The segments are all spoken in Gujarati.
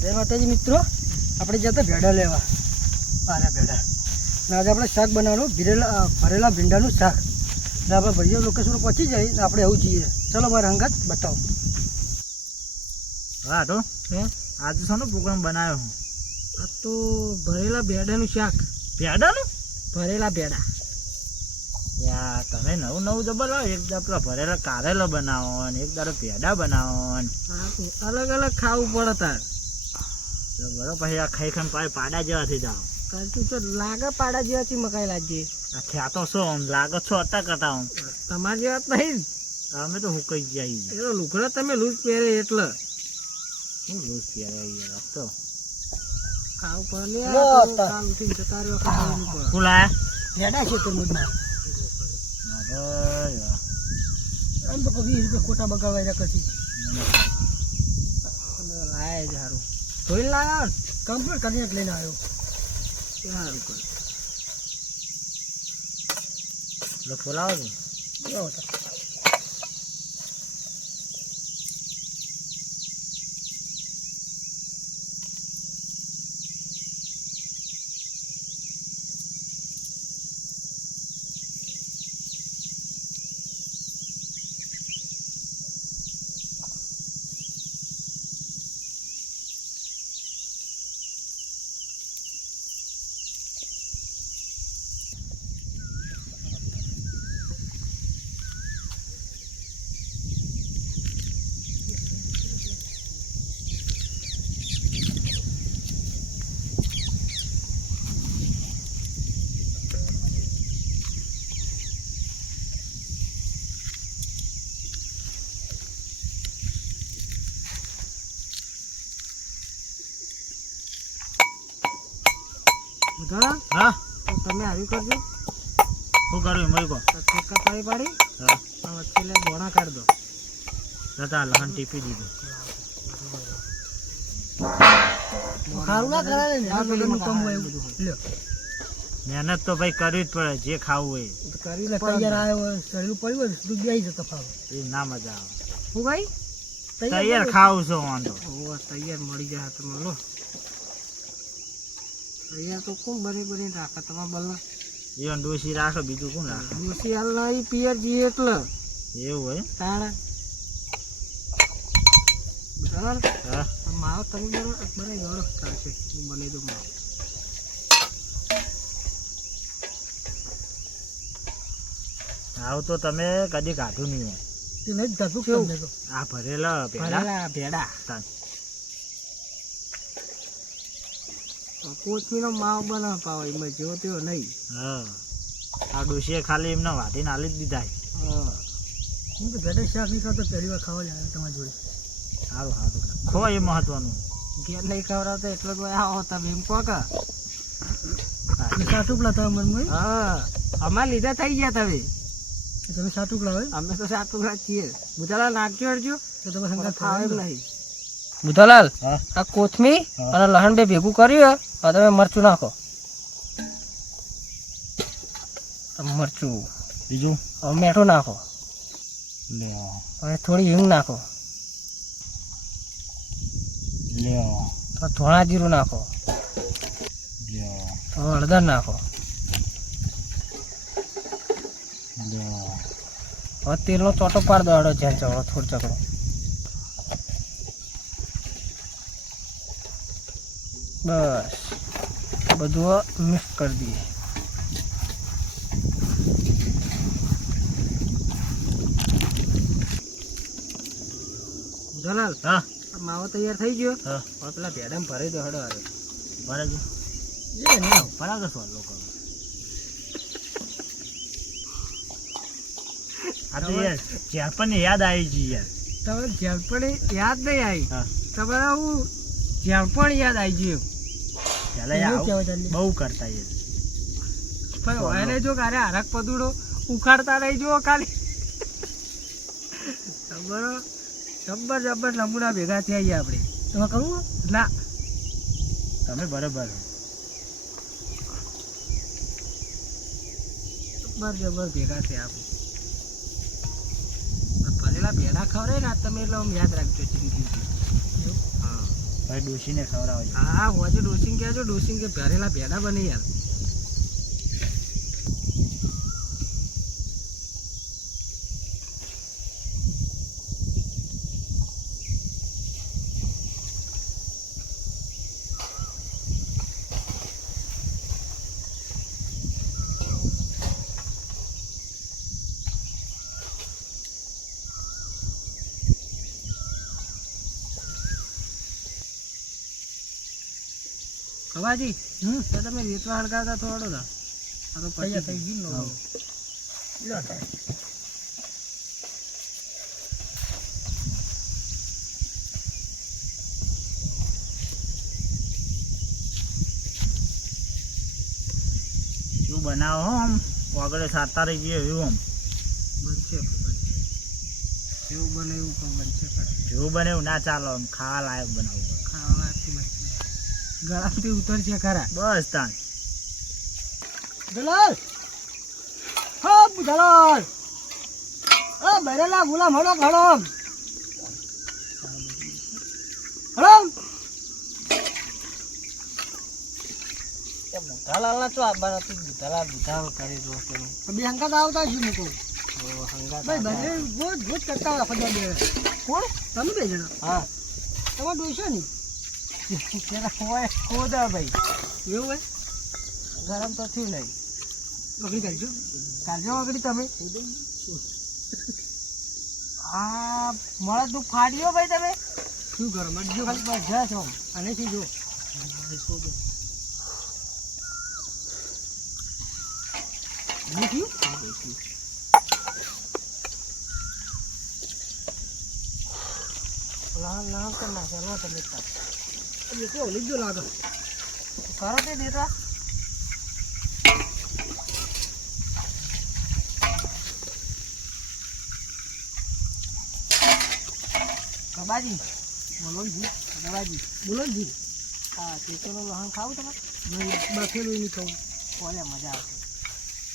જય માતાજી મિત્રો. આપણે જતા ભેડા લેવા. આના ભેડા. ને આજે આપણે શાક બનાવવાનું ભરેલા ભરેલા ભીંડાનું શાક. ને આપણે ભાઈઓ લોકેશન પહોંચી જાય ને આપણે આવું જઈએ. ચલો મારા હંગાત બતાવો. હા તો? હે? આજે શાનો પ્રોગ્રામ બનાવ્યો હું? આ તો ભરેલા ભેડાનું શાક. ભેડાનું? ભરેલા ભેડા. યા તમે નવું નવું જબર એક દાડો ભરેલા કારેલા બનાવો ને એક દાડો પેડા બનાવો અલગ અલગ ખાવું પડે તાર. તો પછી આ ખાઈ પાડા જેવા થઈ તો લાગે પાડા જેવાથી મકાઈ લાગીએ આ ખ્યાતો છો આમ લાગો છો અટા કરતા આમ? તમારી જેવા નહીં. અમે તો હુકાઈ જાય એ તો લુગડા તમે લૂઝ પહેરે એટલે. શું લૂઝ યાર તો ખાવું પડે લે તો કાલ ઉઠીને જતા રહ્યો ખાવાનું પડે શું લાયા? છે તો મુદમાં અરે આમ તો વીસ રૂપિયા ખોટા બગાડવા જા કશી લાયા જ સારું ધોઈને લાયા ને કમ્પ્લીટ કરીને લઈને આવ્યો. સારું કર. એટલે ને કેવો હતો? બધા હા. તો તમે આવી કરજો. શું કર્યું એમાં કહો. ઠેકા પાડી પાડી. હા. વચ્ચે લે બોણા કાઢ દો. જતા લહન ટીપી દીધું. ખારું ના કરાવે ને આ વગરનું કામ હોય એવું લ્યો. મહેનત તો ભાઈ કરવી જ પડે જે ખાવું હોય કરી લે તૈયાર આવ્યો હોય પડ્યું હોય સીધું બેસી જતો ફાવે એ ના મજા આવે. હું ભાઈ? તૈયાર ખાવું છું વાંધો. તૈયાર મળી જાય તમે લો. તૈયાર તો કોણ બની બની રાખે? તમારા બલ્લા એ ડોસી રાખો બીજું કોણ રાખે? ડોસી હાલ નહીં પિયર જી એટલે. એવું હોય તાણે. બરાબર? હા. મારો તમે બરાબર બનાવી દો ચાલશે હું બનાવી દઉં મારો આવું તો તમે કદી કાઢ્યું નહીં તે આ ભરેલા ભેડા ભરેલા ભેડા. કોથમીનો માવ બના પાવ એમાં જેવો તેવો નહીં. હા. આ ડોસીએ ખાલી એમને વાટીને હાલી જ દીધા. હા. હું તો ભેડા શાક નહીં ખાતો પહેલી વાર ખાવા જાય તમારી જોડે. સારું સારું. ખો એ મહત્વનું. ઘેર નહીં ખવડાવતો એટલો જ આવો તમે એમ કહો કા. હા. તમે મનમાં હા. અમાર લીધા થઈ ગયા તમે. તમે સાટુકલા હોય અમે તો સાત ટુકડા છીએ. બધાલા નાખ્યો અડજો તો તમે સંગા ખાવા ખાવે નહીં. બુધાલાલ આ કોથમી અને લહણ બે ભેગું કર્યું હવે તમે મરચું નાખો. મરચું. બીજું? હવે મીઠું નાખો. હવે થોડી હિંગ નાખો. ધોણા ધોળા જીરું નાખો. હળદર નાખો. હવે તેલનો ચોટો પાડ દો થોડો ચકડો બસ. બધું મિક્સ કરી દઈએ. જલાલ હા. માવો તૈયાર થઈ ગયો? હા. પણ પેલા ભેડામાં ભરાઈ દો હડો હારે બરાબર એ ના બરાબર છો લોકો યાદ આવી ગઈ યાર. તમારે જ્યાં પણ યાદ નહીં આવી. તમારે હું જ્યાં પણ યાદ આવી ગયું પેલા એવું યાર કહેવાય ચાલે. બહુ કરતા એ. ભાઈ હોય જો કારે હરક પદુડો ઉખાડતા રહી જો ખાલી. જબ્બર જબ્બર નમૂના ભેગા થયા છીએ આપણે તમે કહું ના. તમે બરાબર. જબ્બર જબર ભેગા થયા આપણે ભરેલા ભેડા ખવડાય ને તમે એટલે યાદ રાખજો જિંદગી ભાઈ ડોશીને ખવડાવજો. હા હોજે ડોસિંગ કહેજો ડોસિંગ કે ભરેલા ભેડા બને યાર. કવાજી હમ તો તમે રેતવા હળગાવતા થોડો ના આ તો પછી થઈ ગયું. શું બનાવો હો આમ? આગળ સાતા રહી ગયો એવું આમ. બનશે બનશે. એવું બને એવું પણ બનશે જેવું બને એવું ના ચાલો આમ ખાવા લાયક બનાવવું પડે ખાવા લાયકથી બનશે ગળામાંથી ઉતરશે ખરા. બસ તાન દલાલ! હા દલાલ! હા બરેલા ગુલામ હડમ બુધાલાલ તો આબાર હતી બુધાલાલ બુધાલાલ કરી દો તો બે હંકાત આવતા છે મૂકો હંગાત ભાઈ બને રોજ કરતા બે. કોણ? તમે બે જણા? હા. તમારે જોઈશો ને? પેલા હોય ખોદા ભાઈ. એવું હોય? ગરમ તો થયું નહીં વગડી કાઢજો. કાઢજો વગડી તમે. આ મળે તું ફાડ્યો ભાઈ તમે? શું કરો મરજો ખાલી? બસ જા છો અને શું જો? શું? થયું લહણ લહણ કરી તમે. એ કેવો લીધો લાગે કરો તે દેતા કબાજી બોલો જી કબાજી બોલો જી લહણ ખાવું તમે નહીં બફેલું નહીં કોને મજા આવશે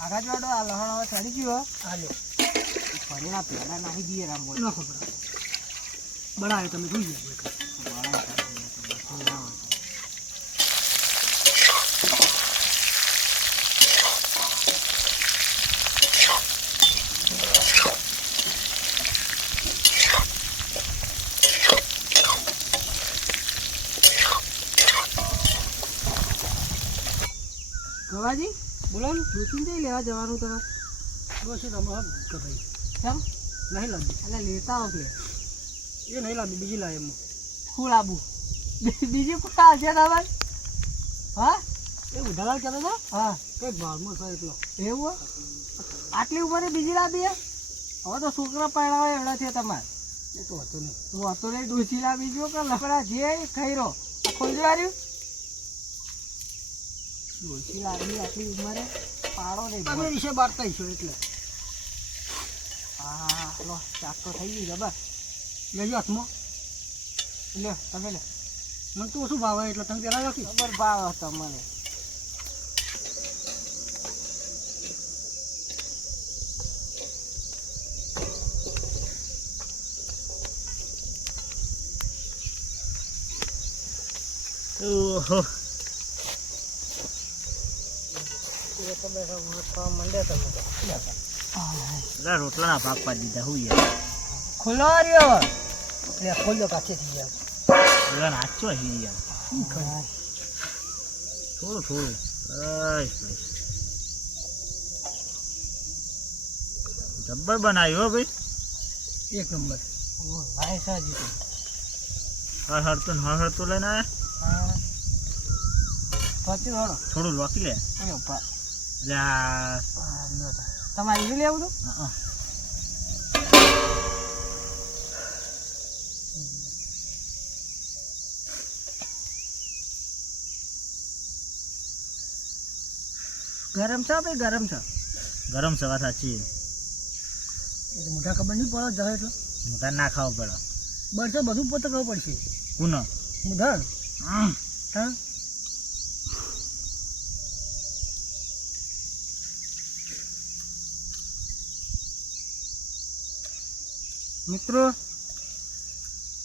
આગળ જોડો આ લહણ હવે ચડી ગયો હાલો ફરેલા પેડા નાખી દઈએ રામ બોલ ના ખબર બનાવે તમે જોઈ લો કબાજી બોલો ને દૂધી જઈ લેવા જવાનું તમે બસ એ તમે હા કે ભાઈ કેમ નહીં લાવી એટલે લેતા આવો કે એ નહીં લાવી બીજી લાવે એમ. ફૂલ આબુ. બીજી કુટા હશે તમારે? હા? એ ઉધાર કહેતો હતો? હા. કંઈક ભાવમાં થાય એટલો. એવું? આટલી ઉંમરે બીજી લાવી હવે તો છોકરા પહેરાવે એવડા છે તમારે. એ તો હતો નહીં. તું હતો નહીં ડોસી લાવી જો કે લકડા જે ખાઈ રહો આ ખોઈ રહ્યું ડોસી લાગી આટલી ઉંમરે પાડો નહીં તમે વિશે બારતા છો એટલે હા લો ચાક તો થઈ ગઈ જબર લેજો હાથમાં. લે તમે લે. મને તો શું ભાવે એટલે તમે પેલા રાખી. ખબર ભાવ તમને. ઓહો. બધા રોટલાના ભાગ પાડી દીધા હું ખુલ્લો રહ્યો એટલે કાચેથી યાર. બધા નાચો હી યાર. થોડું થોડું. જબ્બર બનાવ્યો ભાઈ. એક નંબર. હર હરતું હર હરતું લઈને આવ્યા થોડું લોકી લે. એટલે. તમારે ઈ લેવું હતું. ગરમ છે ભાઈ ગરમ છે. ગરમ સવા સાચી એ તો મોટા ખબર નહીં પડે જાય એટલે. મોટા ના ખાવા પડે. બરસે બધું પોતે ખબર પડશે. કુનો? મુધર. હા? મિત્રો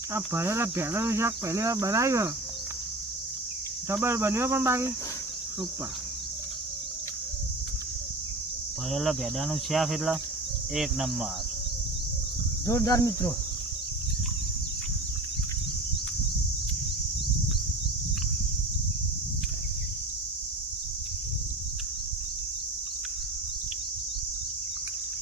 આ ભરેલા ભેળાનું શાક પહેલી વાર બનાવ્યો. જબર બન્યો પણ બાકી. સુપર. ભરેલા ભેડાનું શાક એટલે એક નંબર. જોરદાર મિત્રો.